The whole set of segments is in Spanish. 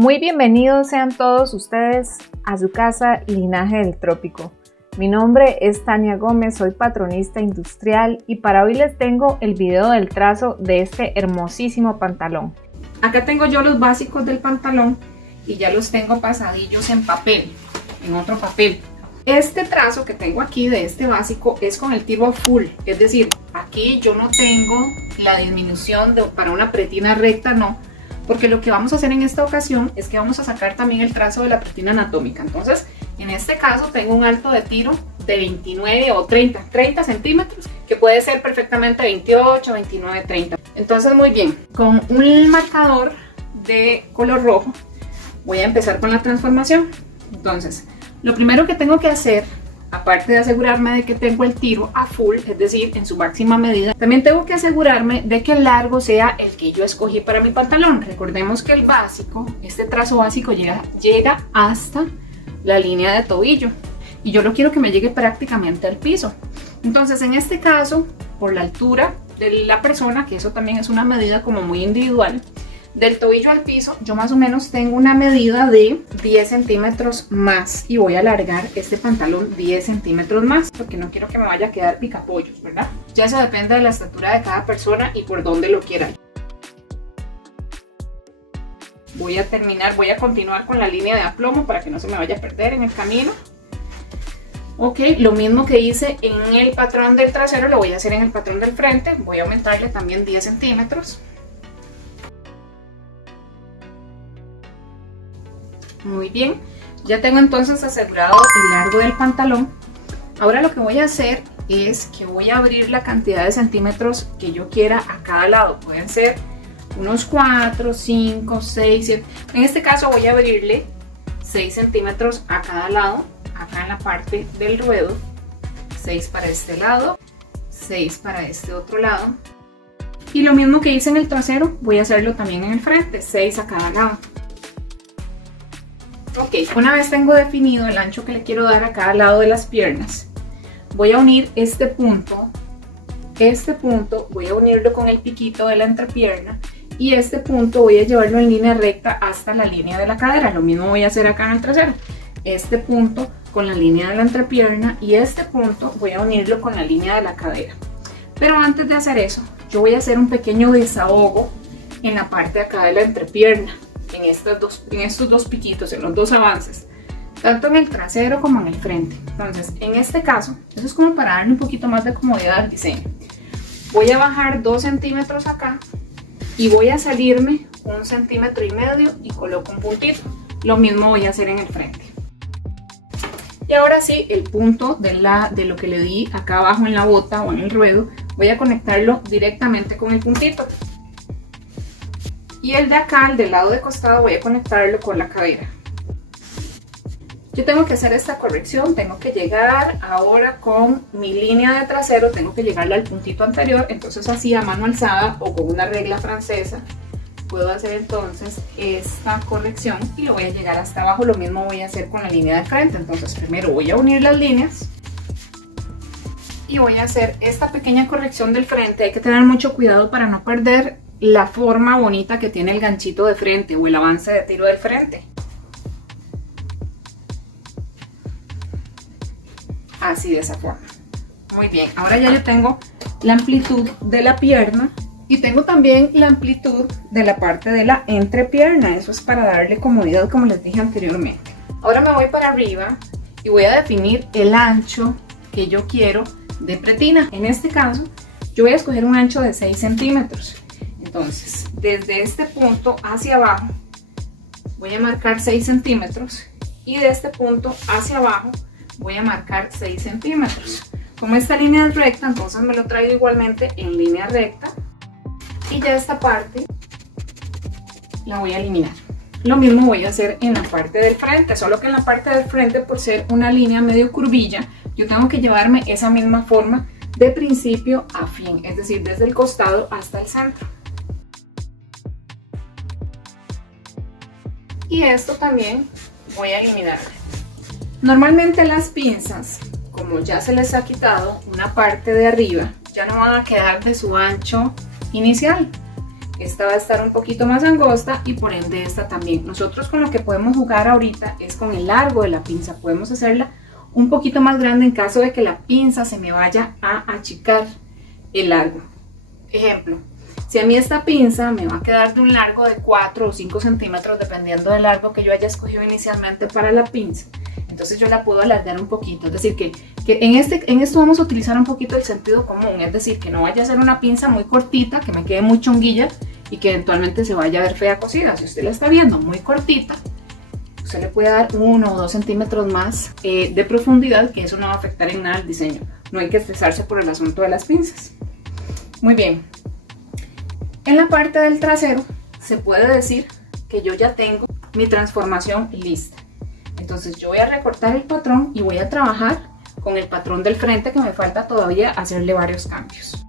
Muy bienvenidos sean todos ustedes a su casa Linaje del Trópico. Mi nombre es Tania Gómez, soy patronista industrial y para hoy les tengo el video del trazo de este hermosísimo pantalón. Acá tengo yo los básicos del pantalón y ya los tengo pasadillos en papel, en otro papel. Este trazo que tengo aquí de este básico es con el tiro a full, es decir, aquí yo no tengo la disminución para una pretina recta, no, porque lo que vamos a hacer en esta ocasión es que vamos a sacar también el trazo de la pretina anatómica. Entonces, en este caso tengo un alto de tiro de 29 o 30 centímetros, que puede ser perfectamente 28, 29, 30. Entonces, muy bien, con un marcador de color rojo voy a empezar con la transformación. Entonces, lo primero que tengo que hacer, aparte de asegurarme de que tengo el tiro a full, es decir, en su máxima medida, también tengo que asegurarme de que el largo sea el que yo escogí para mi pantalón. Recordemos que el básico, este trazo básico llega hasta la línea de tobillo y yo lo quiero que me llegue prácticamente al piso. Entonces, en este caso, por la altura de la persona, que eso también es una medida como muy individual, del tobillo al piso, yo más o menos tengo una medida de 10 centímetros más y voy a alargar este pantalón 10 centímetros más porque no quiero que me vaya a quedar picapollos, ¿verdad? Ya eso depende de la estatura de cada persona y por dónde lo quieran. Voy a continuar con la línea de aplomo para que no se me vaya a perder en el camino. Ok, lo mismo que hice en el patrón del trasero lo voy a hacer en el patrón del frente. Voy a aumentarle también 10 centímetros. Muy bien, ya tengo entonces asegurado el largo del pantalón. Ahora lo que voy a hacer es que voy a abrir la cantidad de centímetros que yo quiera a cada lado. Pueden ser unos 4, 5, 6, 7. En este caso voy a abrirle 6 centímetros a cada lado, acá en la parte del ruedo. 6 para este lado, 6 para este otro lado. Y lo mismo que hice en el trasero, voy a hacerlo también en el frente, 6 a cada lado. Ok, una vez tengo definido el ancho que le quiero dar a cada lado de las piernas, voy a unir este punto voy a unirlo con el piquito de la entrepierna y este punto voy a llevarlo en línea recta hasta la línea de la cadera. Lo mismo voy a hacer acá en el trasero, este punto con la línea de la entrepierna y este punto voy a unirlo con la línea de la cadera. Pero antes de hacer eso, yo voy a hacer un pequeño desahogo en la parte de acá de la entrepierna. En estos dos piquitos, en los dos avances, tanto en el trasero como en el frente. Entonces, en este caso, eso es como para darle un poquito más de comodidad al diseño. Voy a bajar 2 centímetros acá y voy a salirme 1,5 centímetros y coloco un puntito. Lo mismo voy a hacer en el frente. Y ahora sí, el punto de lo que le di acá abajo en la bota o en el ruedo, voy a conectarlo directamente con el puntito. Y el de acá, el del lado de costado, voy a conectarlo con la cadera. Yo tengo que hacer esta corrección, tengo que llegar ahora con mi línea de trasero, tengo que llegarle al puntito anterior, entonces así a mano alzada o con una regla francesa puedo hacer entonces esta corrección y lo voy a llegar hasta abajo. Lo mismo voy a hacer con la línea de frente. Entonces primero voy a unir las líneas y voy a hacer esta pequeña corrección del frente. Hay que tener mucho cuidado para no perder la forma bonita que tiene el ganchito de frente o el avance de tiro del frente. Así, de esa forma. Muy bien, ahora ya yo tengo la amplitud de la pierna y tengo también la amplitud de la parte de la entrepierna. Eso es para darle comodidad, como les dije anteriormente. Ahora me voy para arriba y voy a definir el ancho que yo quiero de pretina. En este caso, yo voy a escoger un ancho de 6 centímetros. Entonces, desde este punto hacia abajo voy a marcar 6 centímetros y de este punto hacia abajo voy a marcar 6 centímetros. Como esta línea es recta, entonces me lo traigo igualmente en línea recta y ya esta parte la voy a eliminar. Lo mismo voy a hacer en la parte del frente, solo que en la parte del frente, por ser una línea medio curvilla, yo tengo que llevarme esa misma forma de principio a fin, es decir, desde el costado hasta el centro. Y esto también voy a eliminar. Normalmente las pinzas, como ya se les ha quitado una parte de arriba, ya no van a quedar de su ancho inicial. esta va a estar un poquito más angosta y por ende esta también. Nosotros con lo que podemos jugar ahorita es con el largo de la pinza. Podemos hacerla un poquito más grande en caso de que la pinza se me vaya a achicar el largo. Ejemplo, si a mí esta pinza me va a quedar de un largo de 4 o 5 centímetros, dependiendo del largo que yo haya escogido inicialmente para la pinza, entonces yo la puedo alargar un poquito. Es decir, que en esto vamos a utilizar un poquito el sentido común, es decir, que no vaya a ser una pinza muy cortita, que me quede muy chonguilla y que eventualmente se vaya a ver fea cosida. Si usted la está viendo muy cortita, usted le puede dar 1 o 2 centímetros más de profundidad, que eso no va a afectar en nada el diseño. No hay que estresarse por el asunto de las pinzas. Muy bien. En la parte del trasero se puede decir que yo ya tengo mi transformación lista. Entonces yo voy a recortar el patrón y voy a trabajar con el patrón del frente, que me falta todavía hacerle varios cambios.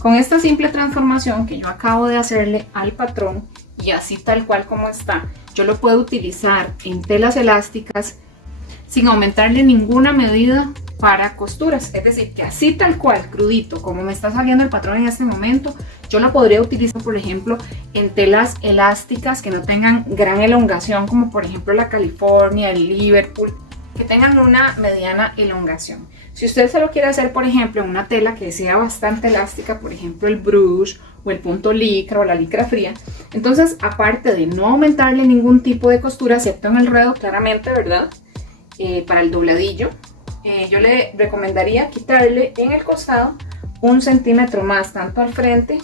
Con esta simple transformación que yo acabo de hacerle al patrón y así tal cual como está, yo lo puedo utilizar en telas elásticas sin aumentarle ninguna medida para costuras. Es decir, que así tal cual, crudito, como me está saliendo el patrón en este momento, yo la podría utilizar, por ejemplo, en telas elásticas que no tengan gran elongación, como por ejemplo la California, el Liverpool, que tengan una mediana elongación. Si usted se lo quiere hacer, por ejemplo, en una tela que sea bastante elástica, por ejemplo el brush o el punto licra o la licra fría, entonces aparte de no aumentarle ningún tipo de costura, excepto en el ruedo, claramente, ¿verdad? Para el dobladillo, yo le recomendaría quitarle en el costado 1 centímetro más, tanto al frente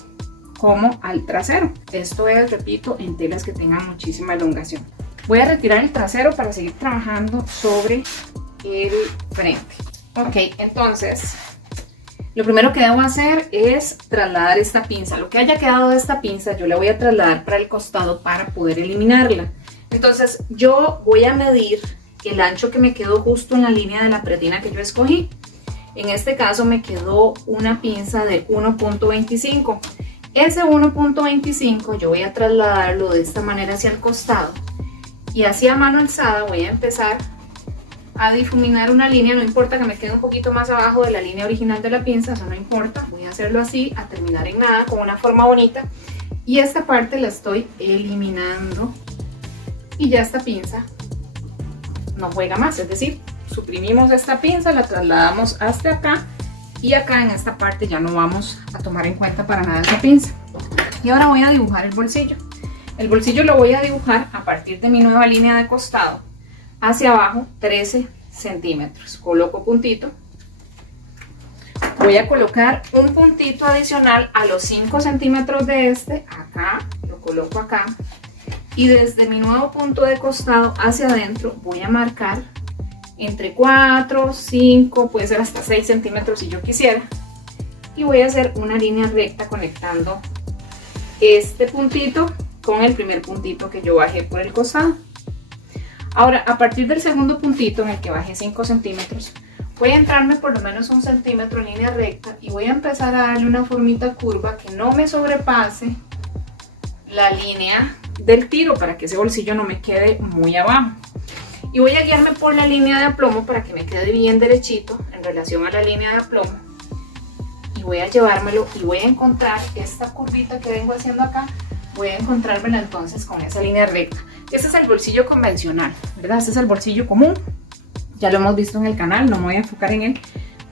como al trasero. Esto es, repito, en telas que tengan muchísima elongación. Voy a retirar el trasero para seguir trabajando sobre el frente. Ok, entonces lo primero que debo hacer es trasladar esta pinza. Lo que haya quedado de esta pinza yo la voy a trasladar para el costado para poder eliminarla. Entonces yo voy a medir el ancho que me quedó justo en la línea de la pretina que yo escogí. En este caso me quedó una pinza de 1.25. Ese 1.25 yo voy a trasladarlo de esta manera hacia el costado y así a mano alzada voy a empezar a difuminar una línea. No importa que me quede un poquito más abajo de la línea original de la pinza, eso no importa. Voy a hacerlo así, a terminar en nada, con una forma bonita. Y esta parte la estoy eliminando y ya esta pinza no juega más, es decir, suprimimos esta pinza, la trasladamos hasta acá y acá en esta parte ya no vamos a tomar en cuenta para nada esta pinza. Y ahora voy a dibujar el bolsillo. El bolsillo lo voy a dibujar a partir de mi nueva línea de costado hacia abajo 13 centímetros. Coloco puntito. Voy a colocar un puntito adicional a los 5 centímetros de este, acá, lo coloco acá. Y desde mi nuevo punto de costado hacia adentro voy a marcar entre 4, 5, puede ser hasta 6 centímetros si yo quisiera. Y voy a hacer una línea recta conectando este puntito con el primer puntito que yo bajé por el costado. Ahora, a partir del segundo puntito en el que bajé 5 centímetros, voy a entrarme por lo menos 1 centímetro en línea recta y voy a empezar a darle una formita curva que no me sobrepase la línea del tiro para que ese bolsillo no me quede muy abajo. Y voy a guiarme por la línea de aplomo para que me quede bien derechito en relación a la línea de aplomo. Y voy a llevármelo y voy a encontrar esta curvita que vengo haciendo acá, voy a encontrármela entonces con esa línea recta. Este es el bolsillo convencional, ¿verdad? Este es el bolsillo común. Ya lo hemos visto en el canal, no me voy a enfocar en él.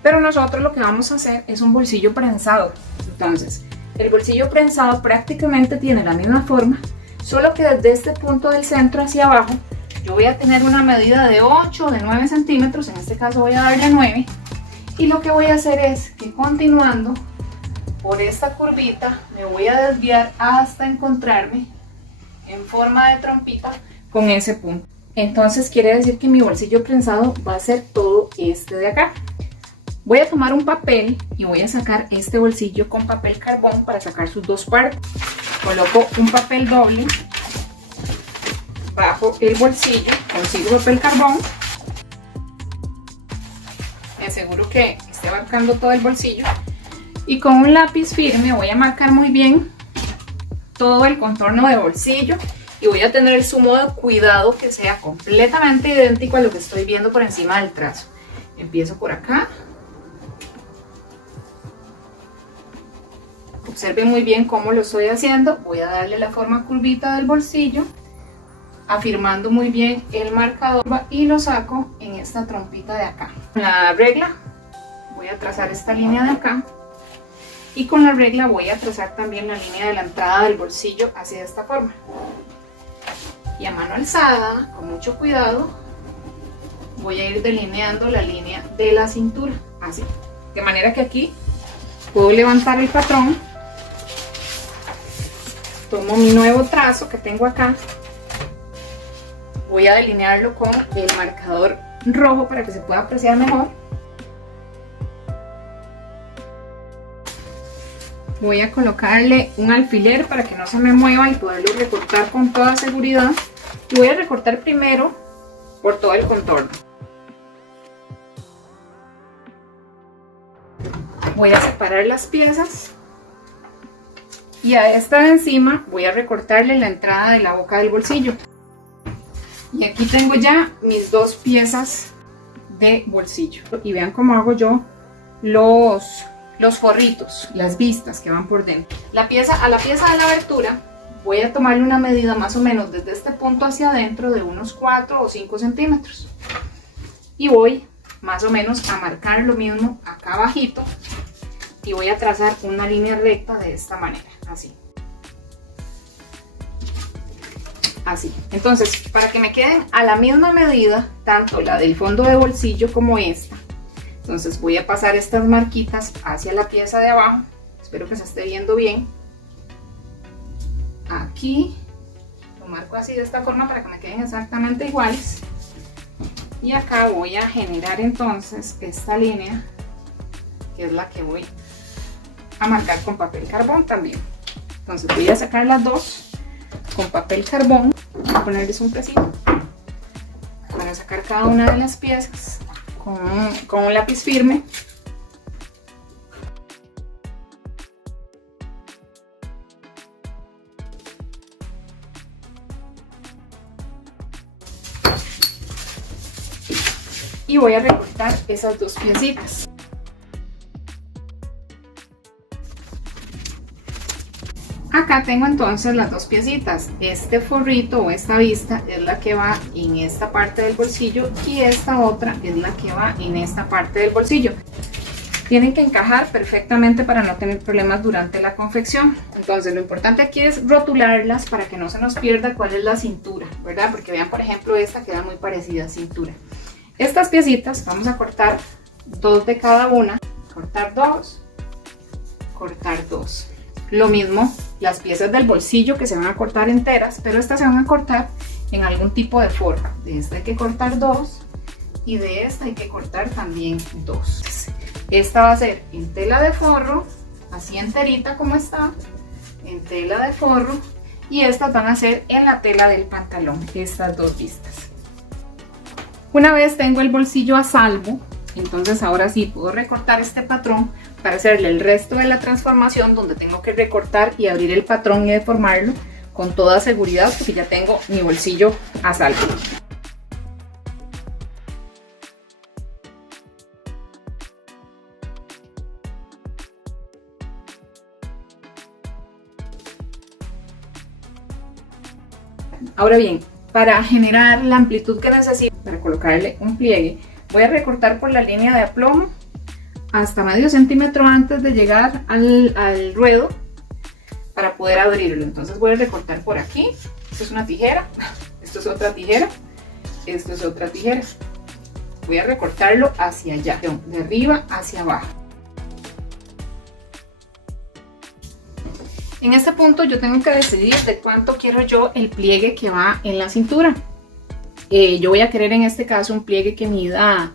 Pero nosotros lo que vamos a hacer es un bolsillo prensado. Entonces, el bolsillo prensado prácticamente tiene la misma forma, solo que desde este punto del centro hacia abajo, yo voy a tener una medida de 8 o de 9 centímetros, en este caso voy a darle 9. Y lo que voy a hacer es que continuando por esta curvita, me voy a desviar hasta encontrarme en forma de trompita con ese punto. Entonces quiere decir que mi bolsillo prensado va a ser todo este de acá. Voy a tomar un papel y voy a sacar este bolsillo con papel carbón para sacar sus dos partes. Coloco un papel doble bajo el bolsillo, consigo papel carbón, me aseguro que esté marcando todo el bolsillo y con un lápiz firme voy a marcar muy bien todo el contorno de bolsillo y voy a tener el sumo de cuidado que sea completamente idéntico a lo que estoy viendo por encima del trazo. Empiezo por acá. Observen muy bien cómo lo estoy haciendo. Voy a darle la forma curvita del bolsillo, afirmando muy bien el marcador y lo saco en esta trompita de acá. Con la regla voy a trazar esta línea de acá y con la regla voy a trazar también la línea de la entrada del bolsillo hacia esta forma. Y a mano alzada, con mucho cuidado, voy a ir delineando la línea de la cintura, así. De manera que aquí puedo levantar el patrón, tomo mi nuevo trazo que tengo acá, voy a delinearlo con el marcador rojo para que se pueda apreciar mejor. Voy a colocarle un alfiler para que no se me mueva y poderlo recortar con toda seguridad. Y voy a recortar primero por todo el contorno. Voy a separar las piezas y a esta de encima voy a recortarle la entrada de la boca del bolsillo. Y aquí tengo ya mis dos piezas de bolsillo. Y vean cómo hago yo los forritos, las vistas que van por dentro. A la pieza de la abertura voy a tomarle una medida más o menos desde este punto hacia adentro de unos 4 o 5 centímetros. Y voy más o menos a marcar lo mismo acá abajito. Y voy a trazar una línea recta de esta manera, así. Así. Entonces, para que me queden a la misma medida, tanto la del fondo de bolsillo como esta. Entonces voy a pasar estas marquitas hacia la pieza de abajo. Espero que se esté viendo bien. Aquí lo marco así de esta forma para que me queden exactamente iguales. Y acá voy a generar entonces esta línea, que es la que voy a marcar con papel carbón también. Entonces voy a sacar las dos con papel carbón. Voy a ponerles un pesito para sacar cada una de las piezas con un lápiz firme. Y voy a recortar esas dos piecitas. Acá tengo entonces las dos piecitas. Este forrito o esta vista es la que va en esta parte del bolsillo y esta otra es la que va en esta parte del bolsillo. Tienen que encajar perfectamente para no tener problemas durante la confección. Entonces lo importante aquí es rotularlas para que no se nos pierda cuál es la cintura, ¿verdad? Porque vean, por ejemplo, esta queda muy parecida a cintura. Estas piecitas vamos a cortar dos de cada una. Cortar dos, cortar dos. Lo mismo las piezas del bolsillo que se van a cortar enteras, pero estas se van a cortar en algún tipo de forma. De esta hay que cortar dos y de esta hay que cortar también dos. Esta va a ser en tela de forro, así enterita como está, en tela de forro, y estas van a ser en la tela del pantalón, estas dos vistas. Una vez tengo el bolsillo a salvo, entonces ahora sí puedo recortar este patrón para hacerle el resto de la transformación, donde tengo que recortar y abrir el patrón y deformarlo con toda seguridad, porque ya tengo mi bolsillo a salvo. Ahora bien, para generar la amplitud que necesito para colocarle un pliegue, voy a recortar por la línea de aplomo hasta medio centímetro antes de llegar al ruedo para poder abrirlo. Entonces voy a recortar por aquí. Esto es una tijera, esto es otra tijera, esto es otra tijera. Voy a recortarlo hacia allá, de arriba hacia abajo. En este punto yo tengo que decidir de cuánto quiero yo el pliegue que va en la cintura. Yo voy a querer en este caso un pliegue que mida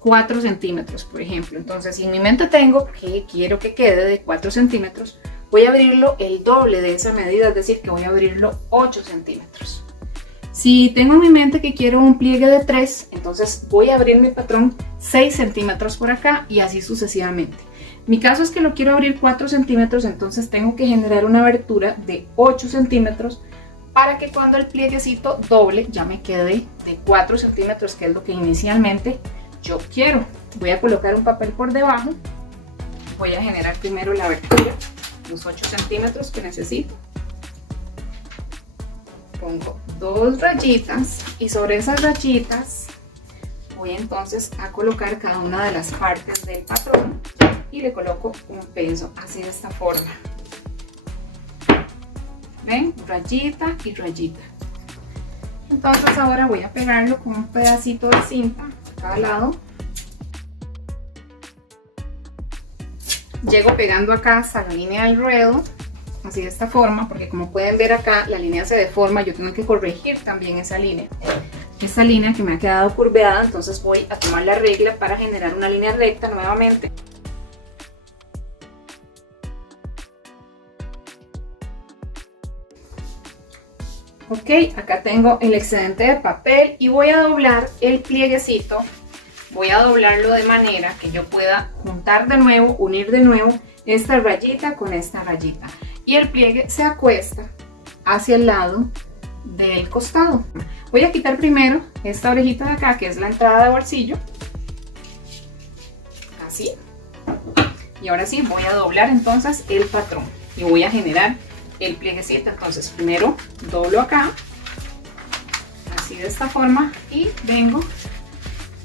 4 centímetros, por ejemplo. Entonces, si en mi mente tengo que quiero que quede de 4 centímetros, voy a abrirlo el doble de esa medida, es decir, que voy a abrirlo 8 centímetros. Si tengo en mi mente que quiero un pliegue de 3, entonces voy a abrir mi patrón 6 centímetros por acá y así sucesivamente. Mi caso es que lo quiero abrir 4 centímetros, entonces tengo que generar una abertura de 8 centímetros para que cuando el plieguecito doble ya me quede de 4 centímetros, que es lo que inicialmente yo quiero. Voy a colocar un papel por debajo, voy a generar primero la abertura, los 8 centímetros que necesito. Pongo 2 rayitas y sobre esas rayitas voy entonces a colocar cada una de las partes del patrón y le coloco un peso así de esta forma. ¿Ven? Rayita y rayita. Entonces ahora voy a pegarlo con un pedacito de cinta a cada lado. Llego pegando acá hasta la línea del ruedo, así de esta forma, porque como pueden ver acá la línea se deforma, yo tengo que corregir también esa línea. Esta línea que me ha quedado curveada, entonces voy a tomar la regla para generar una línea recta nuevamente. Ok, acá tengo el excedente de papel y voy a doblar el plieguecito. Voy a doblarlo de manera que yo pueda juntar de nuevo, unir de nuevo esta rayita con esta rayita. Y el pliegue se acuesta hacia el lado del costado. Voy a quitar primero esta orejita de acá, que es la entrada de bolsillo. Así. Y ahora sí, voy a doblar entonces el patrón. Y voy a generar el plieguecito. Entonces primero doblo acá, así de esta forma, y vengo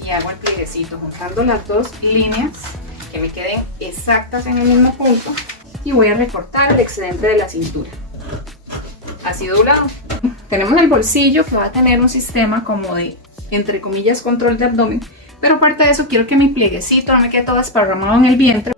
y hago el plieguecito juntando las dos líneas que me queden exactas en el mismo punto, y voy a recortar el excedente de la cintura así doblado. Tenemos el bolsillo que va a tener un sistema como de, entre comillas, control de abdomen, pero aparte de eso quiero que mi plieguecito no me quede todo esparramado en el vientre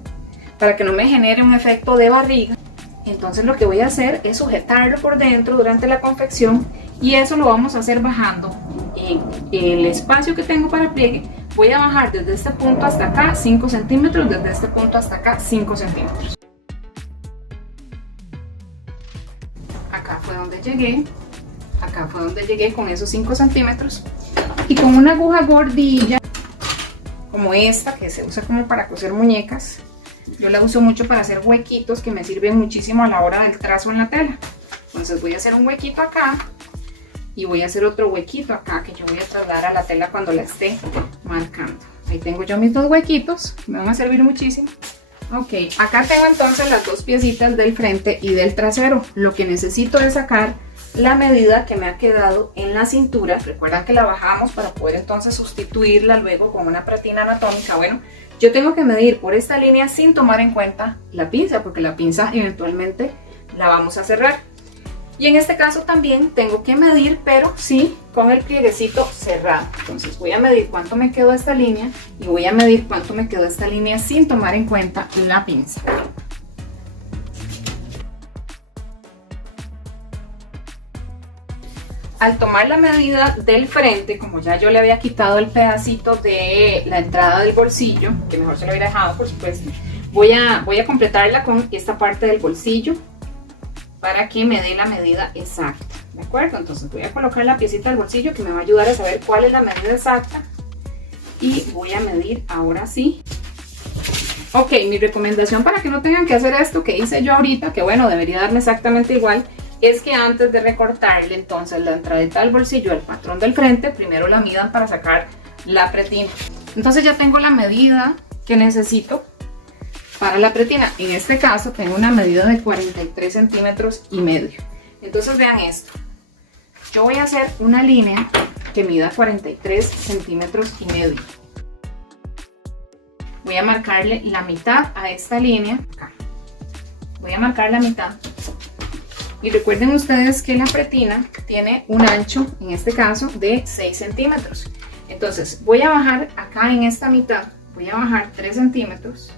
para que no me genere un efecto de barriga. Entonces lo que voy a hacer es sujetarlo por dentro durante la confección, y eso lo vamos a hacer bajando en el espacio que tengo para pliegue. Voy a bajar desde este punto hasta acá 5 centímetros, desde este punto hasta acá 5 centímetros. Acá fue donde llegué, acá fue donde llegué con esos 5 centímetros, y con una aguja gordilla como esta que se usa como para coser muñecas. Yo la uso mucho para hacer huequitos que me sirven muchísimo a la hora del trazo en la tela. Entonces voy a hacer un huequito acá y voy a hacer otro huequito acá que yo voy a trasladar a la tela cuando la esté marcando. Ahí tengo yo mis dos huequitos, me van a servir muchísimo. Ok, acá tengo entonces las dos piecitas del frente y del trasero. Lo que necesito es sacar la medida que me ha quedado en la cintura. Recuerdan que la bajamos para poder entonces sustituirla luego con una pretina anatómica. Bueno, yo tengo que medir por esta línea sin tomar en cuenta la pinza, porque la pinza eventualmente la vamos a cerrar. Y en este caso también tengo que medir, pero sí con el plieguecito cerrado. Entonces voy a medir cuánto me quedó esta línea y voy a medir cuánto me quedó esta línea sin tomar en cuenta la pinza. Al tomar la medida del frente, como ya yo le había quitado el pedacito de la entrada del bolsillo, que mejor se lo hubiera dejado por supuesto, voy a completarla con esta parte del bolsillo para que me dé la medida exacta, ¿de acuerdo? Entonces voy a colocar la piecita del bolsillo que me va a ayudar a saber cuál es la medida exacta, y voy a medir ahora sí. Ok, mi recomendación para que no tengan que hacer esto que hice yo ahorita, que bueno, debería darme exactamente igual, es que antes de recortarle entonces la entradita del bolsillo al patrón del frente, primero la midan para sacar la pretina. Entonces ya tengo la medida que necesito para la pretina. En este caso tengo una medida de 43 centímetros y medio. Entonces vean esto. Yo voy a hacer una línea que mida 43 centímetros y medio. Voy a marcarle la mitad a esta línea. Acá. Voy a marcar la mitad. Y recuerden ustedes que la pretina tiene un ancho, en este caso, de 6 centímetros. Entonces voy a bajar acá en esta mitad, voy a bajar 3 centímetros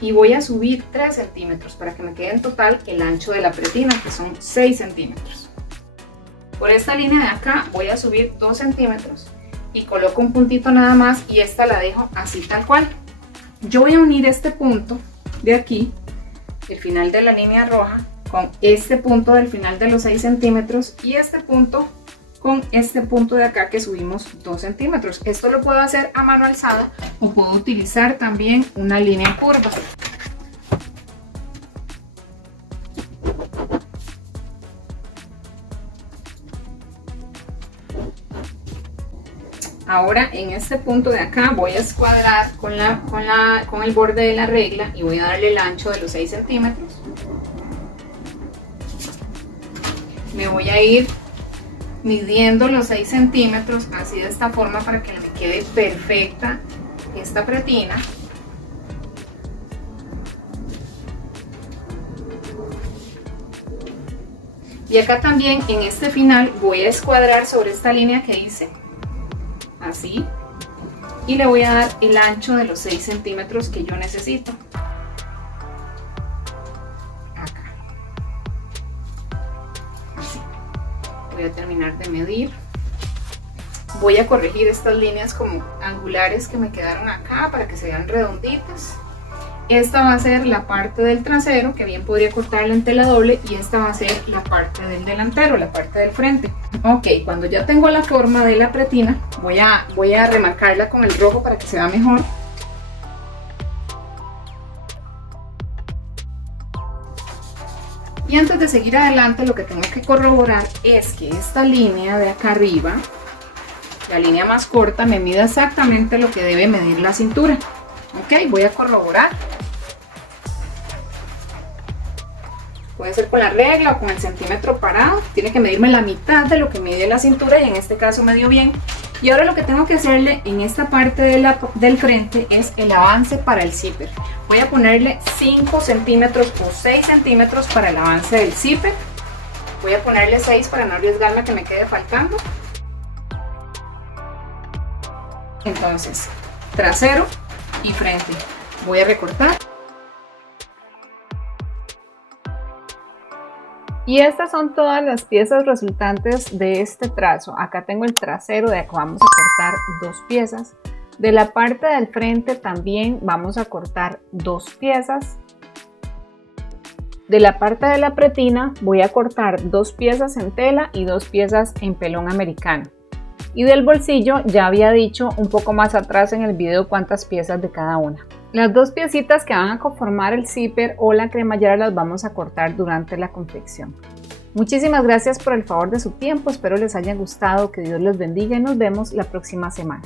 y voy a subir 3 centímetros para que me quede en total el ancho de la pretina, que son 6 centímetros. Por esta línea de acá voy a subir 2 centímetros y coloco un puntito nada más, y esta la dejo así tal cual. Yo voy a unir este punto de aquí, el final de la línea roja, con este punto del final de los 6 centímetros y este punto con este punto de acá que subimos 2 centímetros. Esto lo puedo hacer a mano alzada o puedo utilizar también una línea curva. Ahora en este punto de acá voy a escuadrar con el borde de la regla y voy a darle el ancho de los 6 centímetros. Me voy a ir midiendo los 6 centímetros así de esta forma para que me quede perfecta esta pretina. Y acá también en este final voy a escuadrar sobre esta línea que hice, así, y le voy a dar el ancho de los 6 centímetros que yo necesito. Acá. Así. Voy a terminar de medir. Voy a corregir estas líneas como angulares que me quedaron acá para que se vean redonditas. Esta va a ser la parte del trasero, que bien podría cortarla en tela doble, y esta va a ser la parte del delantero, la parte del frente. Ok, cuando ya tengo la forma de la pretina, voy a remarcarla con el rojo para que se vea mejor. Y antes de seguir adelante, lo que tengo que corroborar es que esta línea de acá arriba, la línea más corta, me mida exactamente lo que debe medir la cintura. Ok, voy a corroborar. Puede ser con la regla o con el centímetro parado. Tiene que medirme la mitad de lo que mide la cintura y en este caso me dio bien. Y ahora lo que tengo que hacerle en esta parte del frente es el avance para el zipper. Voy a ponerle 5 centímetros o 6 centímetros para el avance del zipper. Voy a ponerle 6 para no arriesgarme a que me quede faltando. Entonces, trasero y frente. Voy a recortar. Y estas son todas las piezas resultantes de este trazo. Acá tengo el trasero, de acá vamos a cortar 2 piezas. De la parte del frente también vamos a cortar 2 piezas. De la parte de la pretina voy a cortar 2 piezas en tela y 2 piezas en pelón americano. Y del bolsillo ya había dicho un poco más atrás en el video cuántas piezas de cada una. Las 2 piecitas que van a conformar el zipper o la cremallera las vamos a cortar durante la confección. Muchísimas gracias por el favor de su tiempo, espero les haya gustado, que Dios los bendiga y nos vemos la próxima semana.